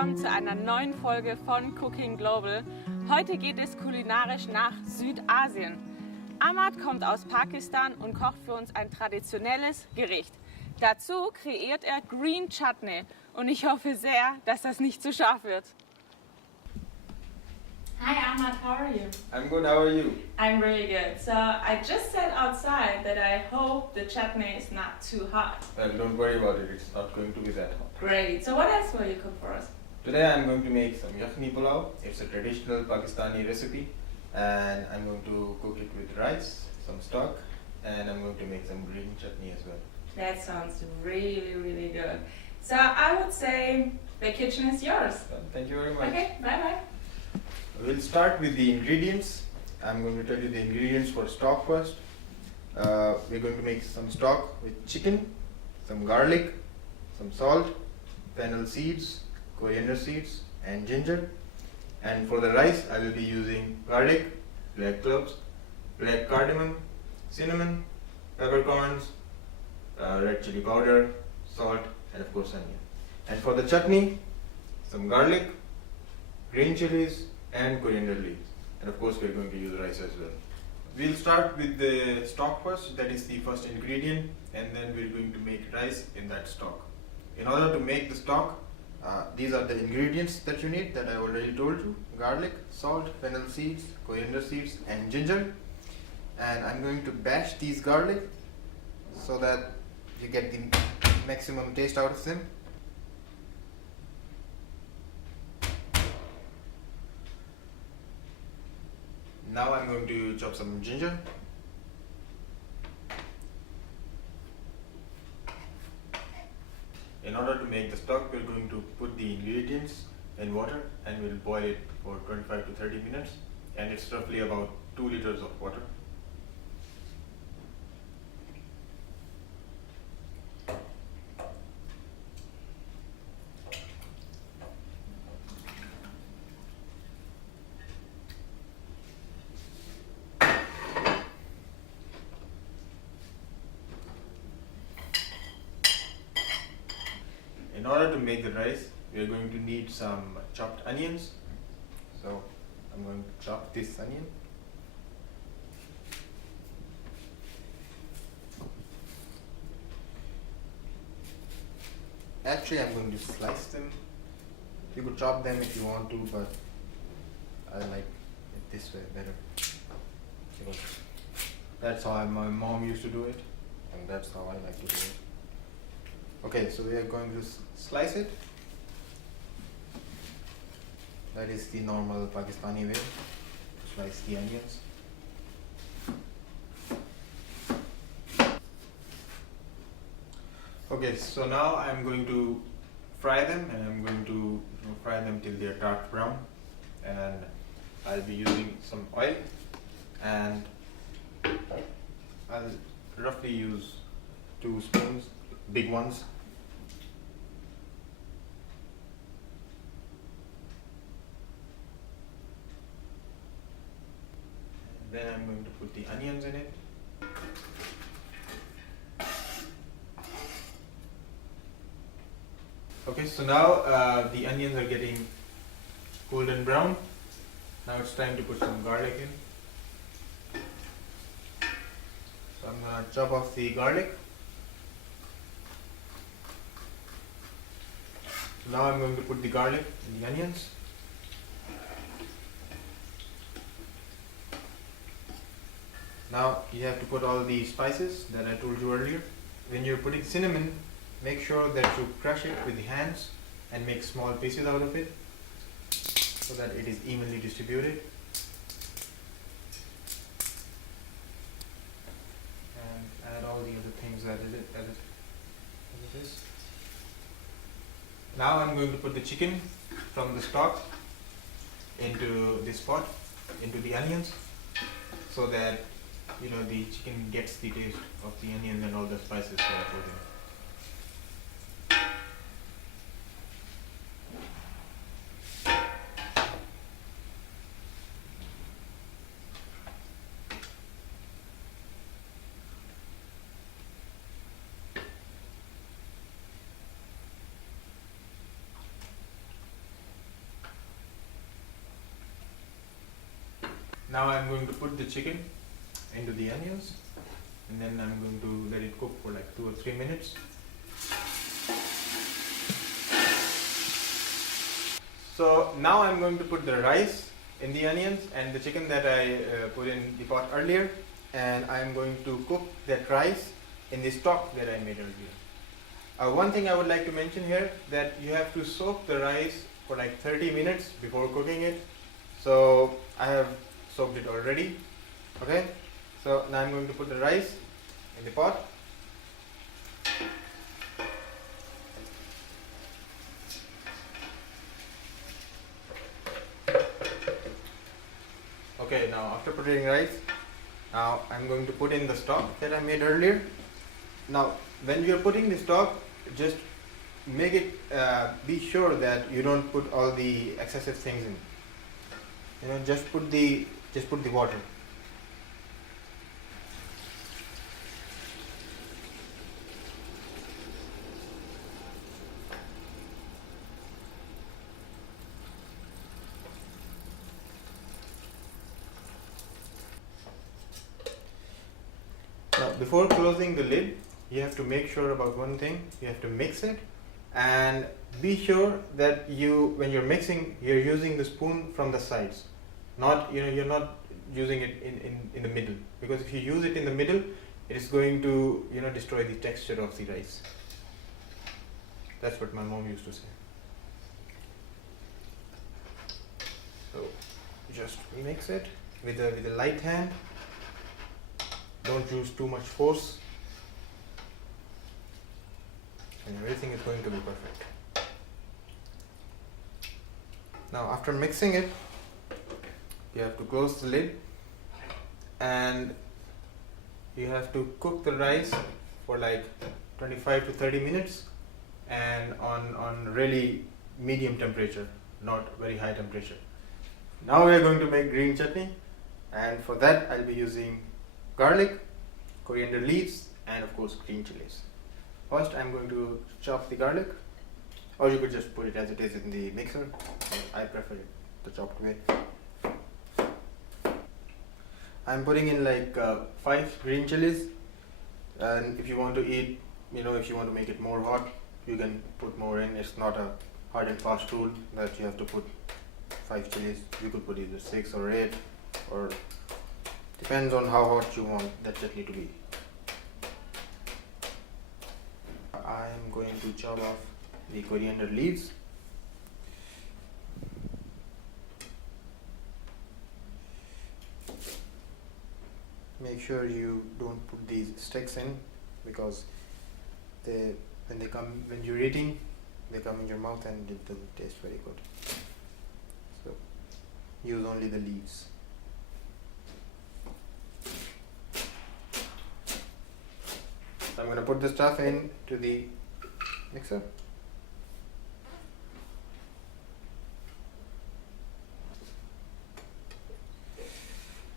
willkommen zu einer neuen Folge von Cooking Global. Heute geht es kulinarisch nach Südasien. Ahmad kommt aus Pakistan und kocht für uns ein traditionelles Gericht. Dazu kreiert er Green Chutney und ich hoffe sehr, dass das nicht zu scharf wird. Hi Ahmad, how are you? I'm good, how are you? I'm really good. So I just said outside that I hope the chutney is not too hot. Well, don't worry about it, it's not going to be that hot. Great. So what else will you cook for us? Today I'm going to make some Yakhni Pulao. It's a traditional Pakistani recipe and I'm going to cook it with rice, some stock, and I'm going to make some green chutney as well. That sounds really, really good. So I would say the kitchen is yours. Well, thank you very much. Okay, bye-bye. We'll start with the ingredients. I'm going to tell you the ingredients for stock first. We're going to make some stock with chicken, some garlic, some salt, fennel seeds, coriander seeds, and ginger. And for the rice, I will be using garlic, black cloves, black cardamom, cinnamon, peppercorns, red chili powder, salt, and of course onion. And for the chutney, some garlic, green chilies, and coriander leaves. And of course we're going to use rice as well. We'll start with the stock first, that is the first ingredient, and then we're going to make rice in that stock. In order to make the stock, these are the ingredients that you need that I already told you: garlic, salt, fennel seeds, coriander seeds, and ginger. And I'm going to bash these garlic so that you get the maximum taste out of them. Now I'm going to chop some ginger. In order to make the stock, we're going to put the ingredients in water and we'll boil it for 25 to 30 minutes, and it's roughly about 2 liters of water. In order to make the rice, we are going to need some chopped onions. So I'm going to chop this onion. Actually, I'm going to slice them. You could chop them if you want to, but I like it this way better. Because that's how my mom used to do it, and that's how I like to do it. Okay, so we are going to slice it. That is the normal Pakistani way to slice the onions. Okay, so now I'm going to fry them, and I'm going to fry them till they are dark brown. And I'll be using some oil, and I'll roughly use 2 spoons, big ones. Then I'm going to put the onions in it. Okay, so now the onions are getting golden brown. Now it's time to put some garlic in. So I'm going to chop off the garlic. Now I'm going to put the garlic in the onions. Now you have to put all the spices that I told you earlier. When you're putting cinnamon, make sure that you crush it with the hands and make small pieces out of it so that it is evenly distributed. And add all the other things that it is. Now I'm going to put the chicken from the stock into this pot, into the onions, so that the chicken gets the taste of the onion and all the spices that I put in. Now I'm going to put the chicken into the onions, and then I'm going to let it cook for like 2 or 3 minutes. So now I'm going to put the rice in the onions and the chicken that I put in the pot earlier, and I'm going to cook that rice in the stock that I made earlier. One thing I would like to mention here, that you have to soak the rice for like 30 minutes before cooking it. So I have soaked it already. Okay, so now I'm going to put the rice in the pot. Okay, now after putting rice, now I'm going to put in the stock that I made earlier. Now when you're putting the stock, just make it be sure that you don't put all the excessive things in. You know, just put the water. Now before closing the lid, you have to make sure about one thing. You have to mix it, and be sure that when you're mixing, you're using the spoon from the sides. Not, you're not using it in the middle, because if you use it in the middle, it is going to destroy the texture of the rice. That's what my mom used to say. So just mix it with a light hand. Don't use too much force, and everything is going to be perfect. Now after mixing it, you have to close the lid, and you have to cook the rice for like 25 to 30 minutes, and on really medium temperature, not very high temperature. Now we are going to make green chutney, and for that I'll be using garlic, coriander leaves, and of course green chilies. First I'm going to chop the garlic, or you could just put it as it is in the mixer. I prefer it the chopped way. I'm putting in like 5 green chilies, and if you want to eat, if you want to make it more hot, you can put more in. It's not a hard and fast rule that you have to put 5 chilies. You could put either 6 or 8, or depends on how hot you want that chutney to be. I'm going to chop off the coriander leaves. Make sure you don't put these sticks in, because when you're eating, they come in your mouth and it doesn't taste very good. So use only the leaves. So I'm going to put the stuff into the mixer.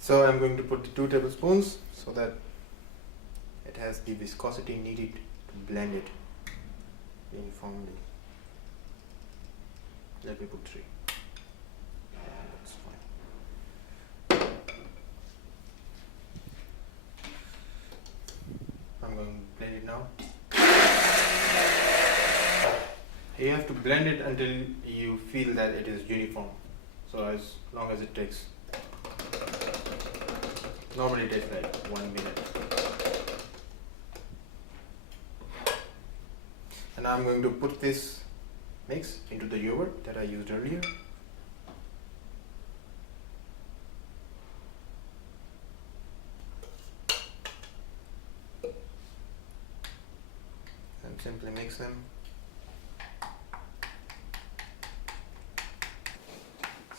So I'm going to put the 2 tablespoons so that it has the viscosity needed to blend it uniformly. Let me put 3. That's fine. I'm going to blend it now. You have to blend it until you feel that it is uniform. So as long as it takes. Normally it takes like 1 minute. And now I'm going to put this mix into the yogurt that I used earlier. And simply mix them.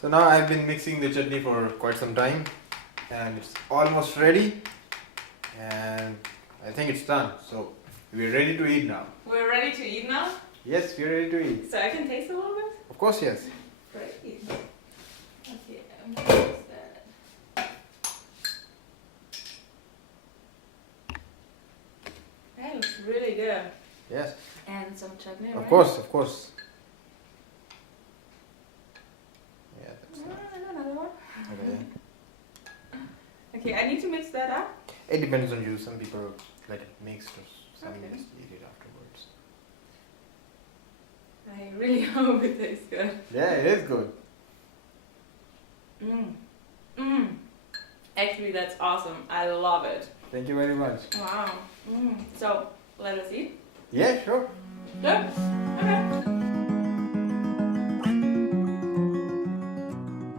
So now I've been mixing the chutney for quite some time, and it's almost ready, and I think it's done. So we're ready to eat now. We're ready to eat now? Yes, we're ready to eat. So I can taste a little bit? Of course, yes. Great. Okay, I'm gonna use that. That looks really good. Yes. And some chutney, Of right? course, of course. Yeah, that's nice. Another one. Okay. Okay, I need to mix that up. It depends on you. Some people like it mixed, or some Okay. just eat it afterwards. I really hope it tastes good. Yeah, it is good. Actually, that's awesome. I love it. Thank you very much. Wow. So, let us eat. Yeah, sure. Good? Okay.